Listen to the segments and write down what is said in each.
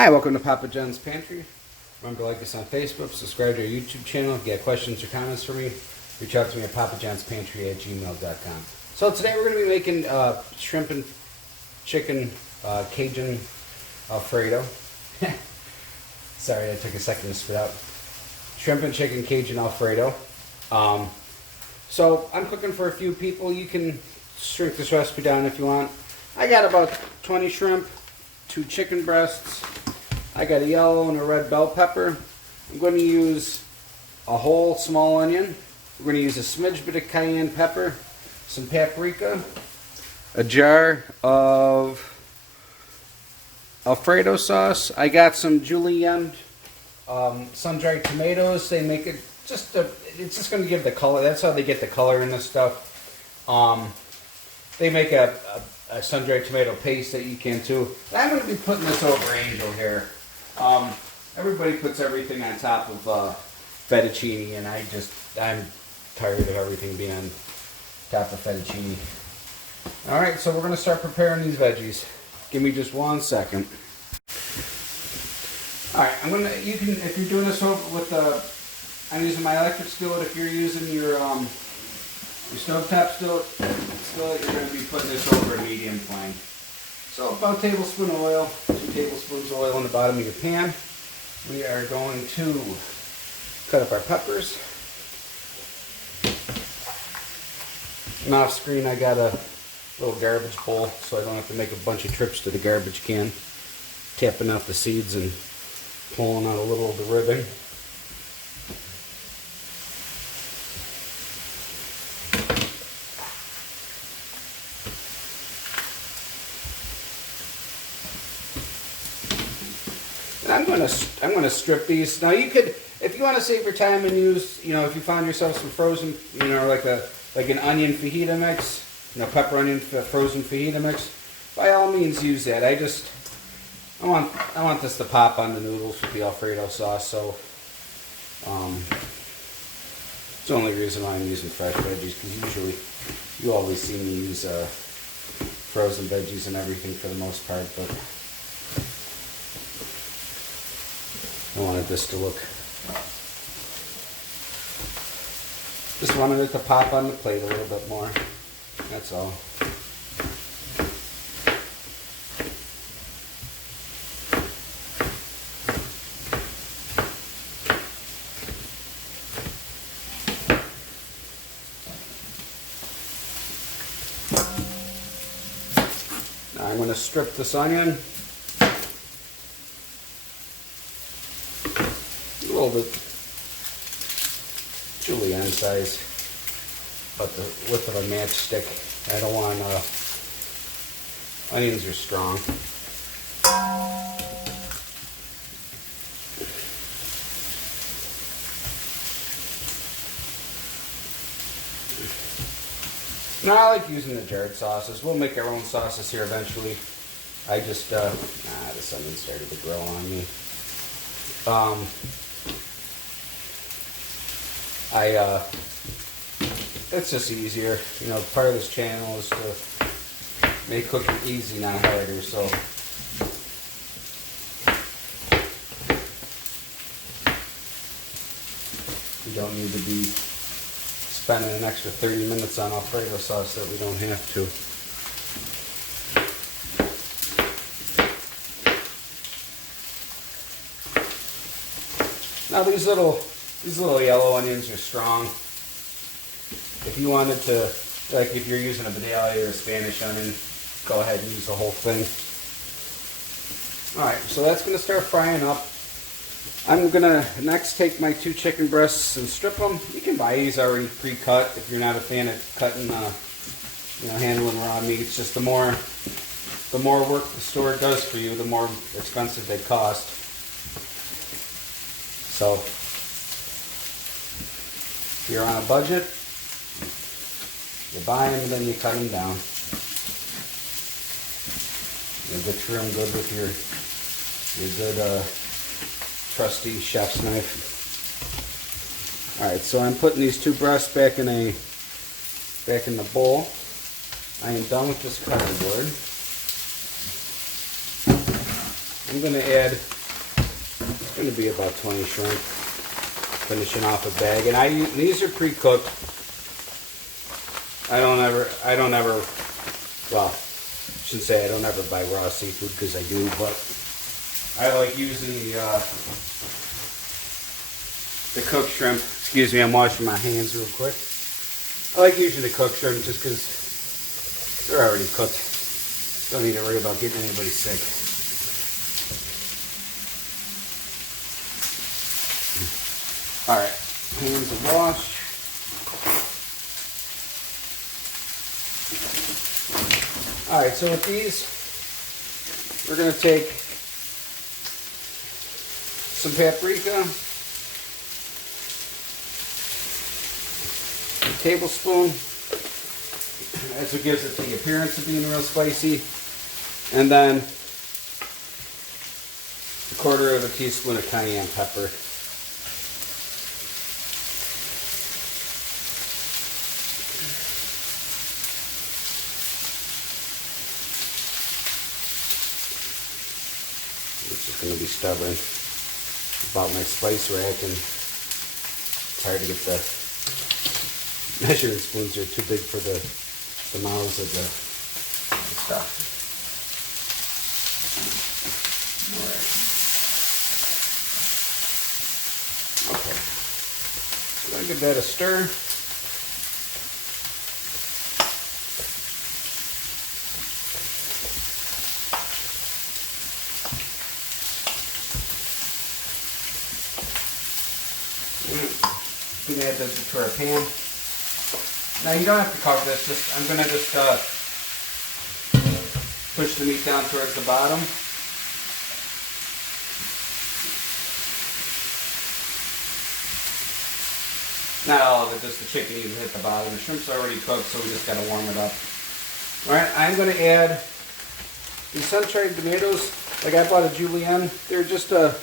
Hi, welcome to Papa John's Pantry. Remember to like us on Facebook, subscribe to our YouTube channel. If you have questions or comments for me, reach out to me at papajohnspantry@gmail.com. So today we're going to be making shrimp and chicken Cajun Alfredo. Sorry, I took a second to spit out. Shrimp and chicken Cajun Alfredo. So I'm cooking for a few people. You can shrink this recipe down if you want. I got about 20 shrimp, 2 chicken breasts. I got a yellow and a red bell pepper. I'm going to use a whole small onion. We're going to use a smidge bit of cayenne pepper, some paprika, a jar of Alfredo sauce. I got some julienne sun-dried tomatoes. They make it it's just going to give the color. That's how they get the color in this stuff. They make a sun-dried tomato paste that you can too. And I'm going to be putting this over Angel here. Everybody puts everything on top of fettuccine, and I'm tired of everything being on top of fettuccine. All right, so we're going to start preparing these veggies. Give me just 1 second. All right, you can, if you're doing this with I'm using my electric skillet. If you're using your stovetop skillet, you're going to be putting this over a medium flame. So about a tablespoon of oil, 2 tablespoons of oil in the bottom of your pan. We are going to cut up our peppers. And off screen I got a little garbage bowl so I don't have to make a bunch of trips to the garbage can, tapping out the seeds and pulling out a little of the ribbon. I'm going to strip these. Now you could, if you want to save your time and use, if you found yourself some frozen, like an onion fajita mix, pepper onion frozen fajita mix, by all means use that. I want this to pop on the noodles with the Alfredo sauce, so it's the only reason why I'm using fresh veggies, because usually you always see me use frozen veggies and everything for the most part, but I wanted this to look, just wanted it to pop on the plate a little bit more, that's all. Now I'm going to strip this onion. A little bit julienne size, but the width of a matchstick. I don't want, onions are strong. Now I like using the jarred sauces. We'll make our own sauces here eventually. I just, this onion started to grow on me. It's just easier. Part of this channel is to make cooking easy, not harder, so. We don't need to be spending an extra 30 minutes on Alfredo sauce that we don't have to. Now these little yellow onions are strong. If you wanted to, like if you're using a Vidalia or a Spanish onion, go ahead and use the whole thing. Alright, so that's going to start frying up. I'm going to next take my 2 chicken breasts and strip them. You can buy these already pre-cut if you're not a fan of cutting, handling raw meat. It's just the more work the store does for you, the more expensive they cost. So, if you're on a budget, you buy them and then you cut them down. You butcher them good with your good trusty chef's knife. All right, so I'm putting these 2 breasts back in the bowl. I am done with this cutting board. I'm going to add, it's going to be about 20 shrimp, finishing off a bag. And these are pre-cooked. I don't ever, well, I shouldn't say I don't ever buy raw seafood, because I do, but I like using the cooked shrimp. Excuse me, I'm washing my hands real quick. I like using the cooked shrimp just because they're already cooked. Don't need to worry about getting anybody sick. Alright, hands are washed. Alright, so with these, we're going to take some paprika, a tablespoon, that's what gives it the appearance of being real spicy, and then a quarter of a teaspoon of cayenne pepper. It's just going to be stubborn about my spice rack, and it's hard to get the measuring spoons. Are too big for the mouths of the stuff. Alright. Okay. So I'm going to give that a stir. We can add those to our pan. Now you don't have to cover this. I'm going to just push the meat down towards the bottom. Not all of it, just the chicken needs to hit the bottom. The shrimp's already cooked, so we just got to warm it up. All right, I'm going to add these sun-dried tomatoes. Like I bought a julienne. They're just a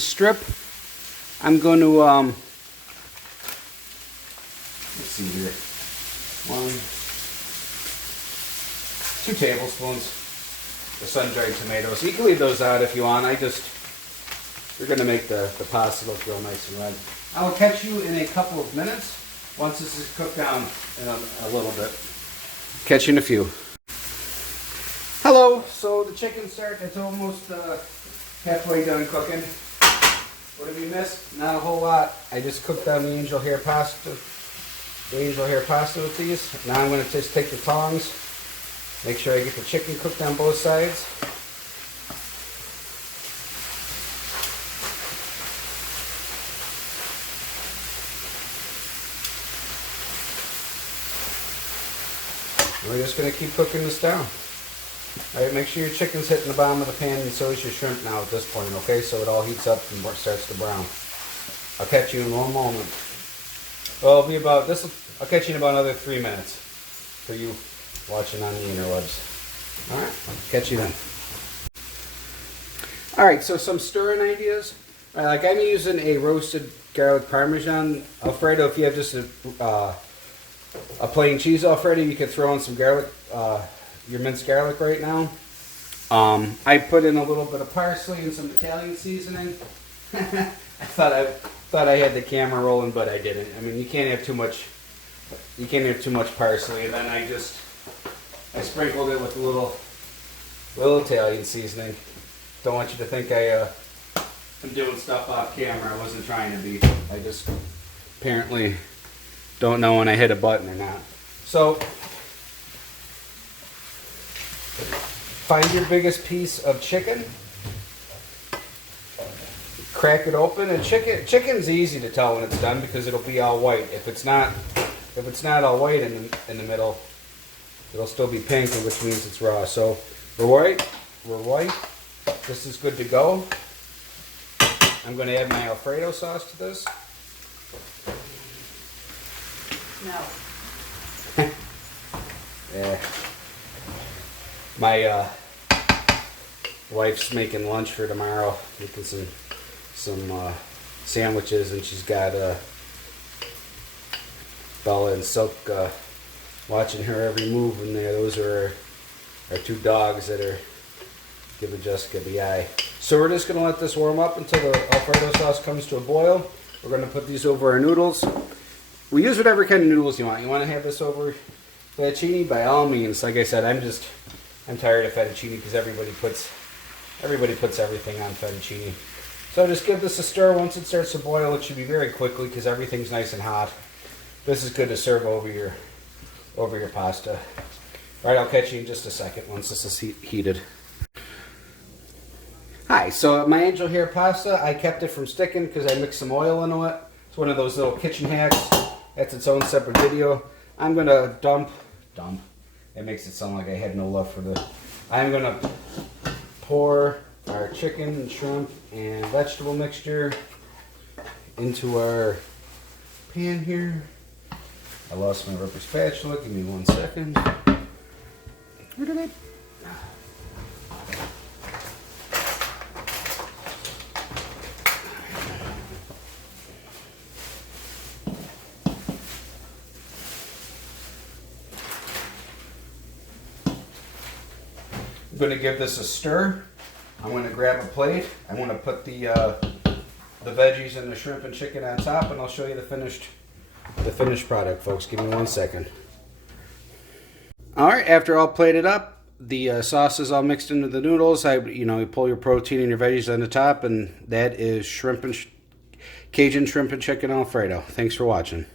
strip. I'm going to let's see here. 2 tablespoons of sun-dried tomatoes. You can leave those out if you want. We're going to make the pasta look real nice and red. I will catch you in a couple of minutes once this is cooked down in a little bit. Catch you in a few. Hello. So the chicken it's almost halfway done cooking. What have you missed? Not a whole lot. I just cooked down the angel hair pasta. With these. Now I'm going to just take the tongs, make sure I get the chicken cooked on both sides. We're just going to keep cooking this down. Alright, make sure your chicken's hitting the bottom of the pan, and so is your shrimp now at this point, okay? So it all heats up and starts to brown. I'll catch you in one moment. Well, I'll catch you in about another 3 minutes for you watching on the interwebs. Alright, I'll catch you then. Alright, so some stirring ideas. Like I'm using a roasted garlic parmesan Alfredo. If you have just a plain cheese Alfredo, you could throw in some garlic, your minced garlic right now. I put in a little bit of parsley and some Italian seasoning. I thought I had the camera rolling, but I didn't. I mean, you can't have too much. You can't have too much parsley. And then I sprinkled it with a little Italian seasoning. Don't want you to think I'm doing stuff off camera. I wasn't trying to be. I just apparently don't know when I hit a button or not. So find your biggest piece of chicken. Crack it open, and chicken's easy to tell when it's done because it'll be all white. If it's not all white in the middle, it'll still be pink, which means it's raw. So we're white. This is good to go. I'm going to add my Alfredo sauce to this. No. Yeah. My wife's making lunch for tomorrow, making some sandwiches, and she's got Bella and Silk watching her every move in there. Those are our 2 dogs that are giving Jessica the eye. So we're just going to let this warm up until the Alfredo sauce comes to a boil. We're going to put these over our noodles. We use whatever kind of noodles you want. You want to have this over fettuccine? By all means. Like I said, I'm tired of fettuccine because everybody puts everything on fettuccine. So just give this a stir. Once it starts to boil, it should be very quickly because everything's nice and hot. This is good to serve over your pasta. All right, I'll catch you in just a second once this is heated. Hi, so my angel hair pasta, I kept it from sticking because I mixed some oil into it. It's one of those little kitchen hacks. That's its own separate video. I'm going to dump. It makes it sound like I had no love for the... I'm going to pour our chicken and shrimp and vegetable mixture into our pan here. I lost my rubber spatula. Give me 1 second. Where did I... I'm going to give this a stir. I'm going to grab a plate. I'm going to put the veggies and the shrimp and chicken on top, and I'll show you the finished product, folks. Give me 1 second. All right, after all plated up, the sauce is all mixed into the noodles. You pull your protein and your veggies on the top, and that is Cajun shrimp and chicken Alfredo. Thanks for watching.